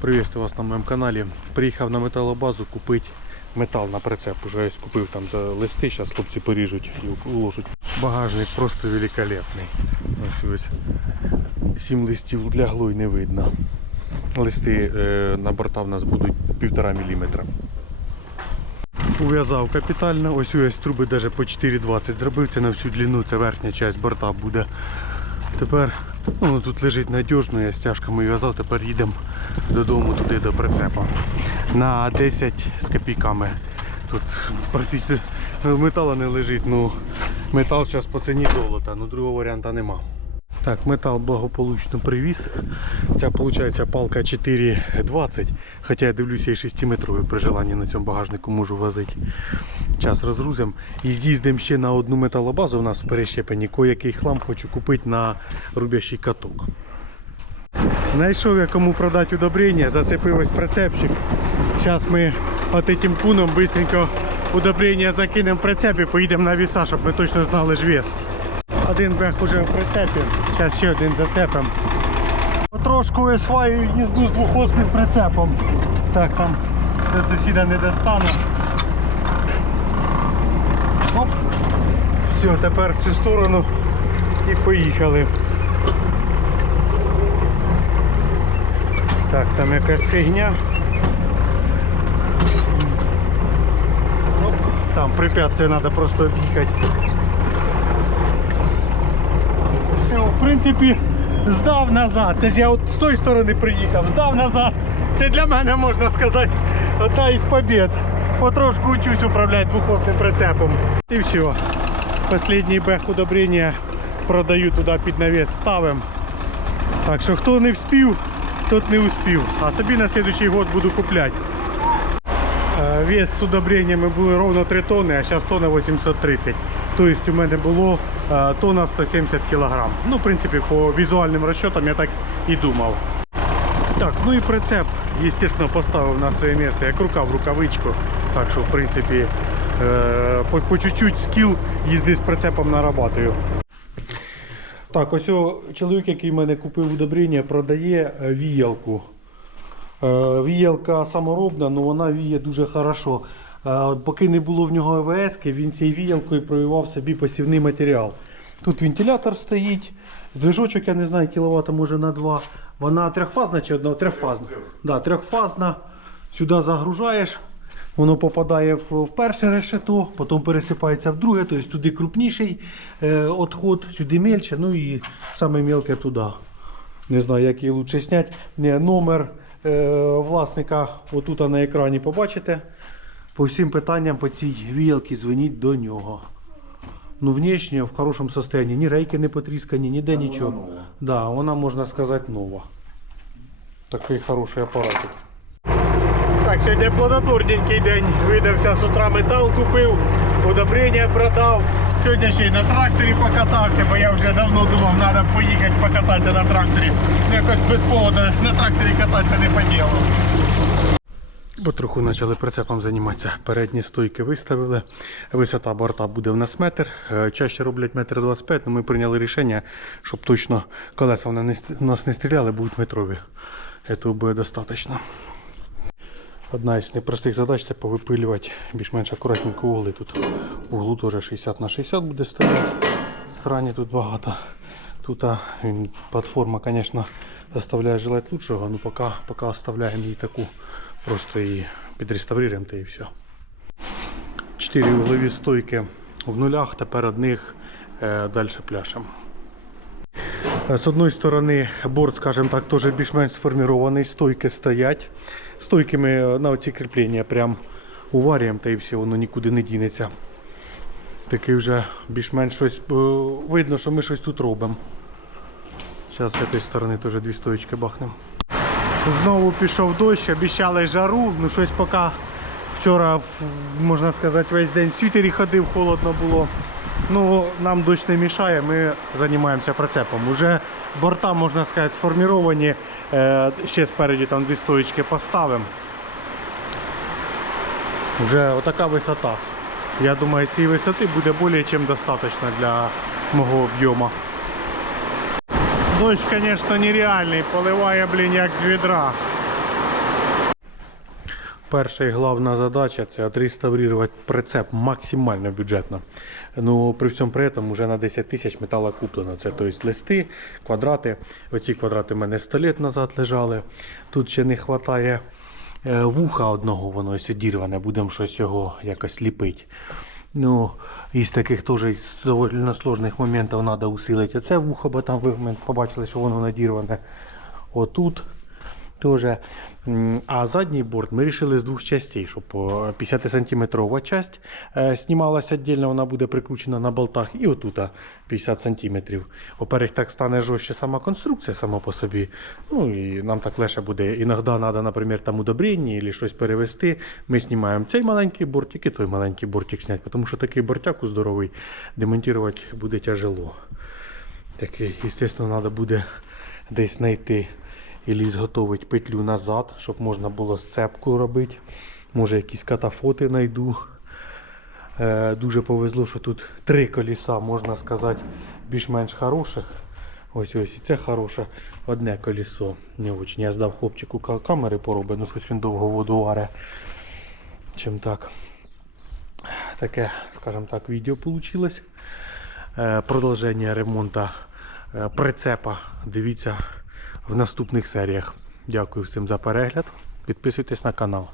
Приветствую вас на моєму каналі. Приїхав на металобазу купити метал на прицеп. Уже ось купив там за листи, зараз хлопці поріжуть і уложать. Багажник просто великолепний. Ось ось сім листів лягло і не видно. Листи е, на борта в нас будуть півтора міліметра. Ув'язав капітально, ось ось труби навіть по 4,20 зробив це на всю длину, це верхня частина борта буде. Тепер ну, тут лежить надіжно, я стяжками в'язав, тепер їдемо додому туди до прицепа. На 10 з копійками. Тут практично метала не лежить, ну метал зараз по ціні золота, ну другого варіанта нема. Так, метал благополучно привіз. Ця виходить палка 4,20. Хоча я дивлюся і 6 метровий при желанні на цьому багажнику можу возити. Час розгрузимо. І з'їздимо ще на одну металобазу у нас в перещепені. Кое-який хлам хочу купити на рубящий каток. Знайшов я кому продати удобрення, зацепив прицепчик. Зараз ми от этим куном быстренько удобрення закинемо в прицеп і поїдемо на віса, щоб ми точно знали ж вес. Один бех уже в прицепі, зараз ще один зацепимо. Потрошку осваюю їзду з двохосним прицепом. Так, там до сусіда не достану. Оп. Все, тепер в цю сторону і поїхали. Так, там якась фігня. Оп, Там препятствие треба просто об'їхати. Все, в принципі, здав назад. Це ж я от з тої сторони приїхав, здав назад. Це для мене можна сказати одна із побід. Потрошку учусь управляти двохосним прицепом. І все. Последній бех удобрення продаю туди під навіс ставимо. Так що хто не вспів, тот не успів. А собі на следующий год буду купляти. Е, Вес з удобреннями були ровно 3 тонни, а зараз тонна 830. Тобто у мене було е, тонна 170 кг. Ну, в принципі, по візуальним розчотам я так і думав. Так, ну і прицеп, звісно, поставив на своє місце, як рука в рукавичку. Так що, в принципі, е, по, чуть-чуть скіл їзди з прицепом нарабатую. Так, ось чоловік, який мене купив удобрення, продає е, віялку. Віялка саморобна, але вона віє дуже хорошо. Е, Поки не було в нього ЕВС, він цією віялкою провівав собі посівний матеріал. Тут вентилятор стоїть, движочок, я не знаю, кіловата може на 2. Вона трьохфазна чи одна? Трьохфазна. Да, трьохфазна. Сюди загружаєш, воно попадає в, перше решето, потім пересипається в друге, тобто туди крупніший е, відход, сюди мельче, ну і саме мелке туди. Не знаю, як її краще зняти. Не, номер е, власника отут на екрані побачите. По всім питанням по цій віялці дзвоніть до нього. Ну, внешне в хорошому стані. Ні рейки не потріскані, ніде нічого. Да, вона, можна сказати, нова. Такий хороший апаратик. Так, сьогодні плодотворненький день. Видався з утра метал купив, удобрення продав. Сьогодні ще й на тракторі покатався, бо я вже давно думав, треба поїхати покататися на тракторі. Ну, Якось без поводу на тракторі кататися не по ділу. Потроху почали прицепом займатися. Передні стойки виставили. Висота борта буде в нас метр. Е, Чаще роблять метр 25, але ми прийняли рішення, щоб точно колеса не нас не стріляли, будуть метрові. Цього буде достатньо. Одна із непростих задач це повипилювати більш-менш акуратненько угли. Тут в углу теж 60 на 60 буде стояти. Срані тут багато. Тут платформа, звісно, заставляє желати лучшого, але поки, поки оставляємо її таку, просто її підреставруємо та і все. Чотири углові стойки в нулях, тепер одних е, далі пляшем. Е, З одної сторони борт, скажімо так, теж більш-менш сформований, стойки стоять. Стойки ми е, на оці кріплення прям уварюємо та і все, воно нікуди не дінеться. Такий вже більш-менш щось видно, що ми щось тут робимо. Зараз з цієї сторони теж дві стоїчки бахнемо. Знову пішов дощ, обіцяли жару, ну щось поки вчора, можна сказати, весь день в світері ходив, холодно було. Ну, нам дощ не мішає, ми займаємося прицепом. Уже борта, можна сказати, сформовані. Е, ще спереді там дві стоїчки поставимо. Вже отака висота. Я думаю, цієї висоти буде більш ніж достатньо для мого об'єму. Дощ, звісно, нереальний, поливає, блін, як з відра. Перша і головна задача це отреставрувати прицеп максимально бюджетно. Ну, при всьому при цьому вже на 10 тисяч металу куплено. Це тобто листи, квадрати. Оці квадрати в мене 100 літ назад лежали. Тут ще не вистачає е, вуха одного, воно ось одірване, будемо щось його якось ліпити. Ну, із таких теж доволі сложних моментів треба усилити оце вухо, бо там ви побачили, що воно надірване. Отут теж. М, А задній борт ми вирішили з двох частей, щоб 50 сантиметрова часть е, знімалася віддільно, вона буде прикручена на болтах, і отут 50 сантиметрів. Во-первых, так стане жорстче сама конструкція сама по собі. Ну і нам так легше буде. Іноді треба, наприклад, там удобрення або щось перевести. Ми знімаємо цей маленький бортик і той маленький бортик зняти, тому що такий бортяк здоровий демонтувати буде тяжело. Такий, звісно, треба буде десь знайти і зготовити петлю назад, щоб можна було сцепку робити. Може якісь катафоти знайду. Е, дуже повезло, що тут три коліса, можна сказати, більш-менш хороших. Ось ось і це хороше одне колесо. Не очень. Я здав хлопчику камери поробить, ну щось він довго воду варе. Чим так. Таке, скажімо так, відео вийшло. Е, Продовження ремонту е, прицепа. Дивіться в наступних серіях. Дякую всім за перегляд. Підписуйтесь на канал.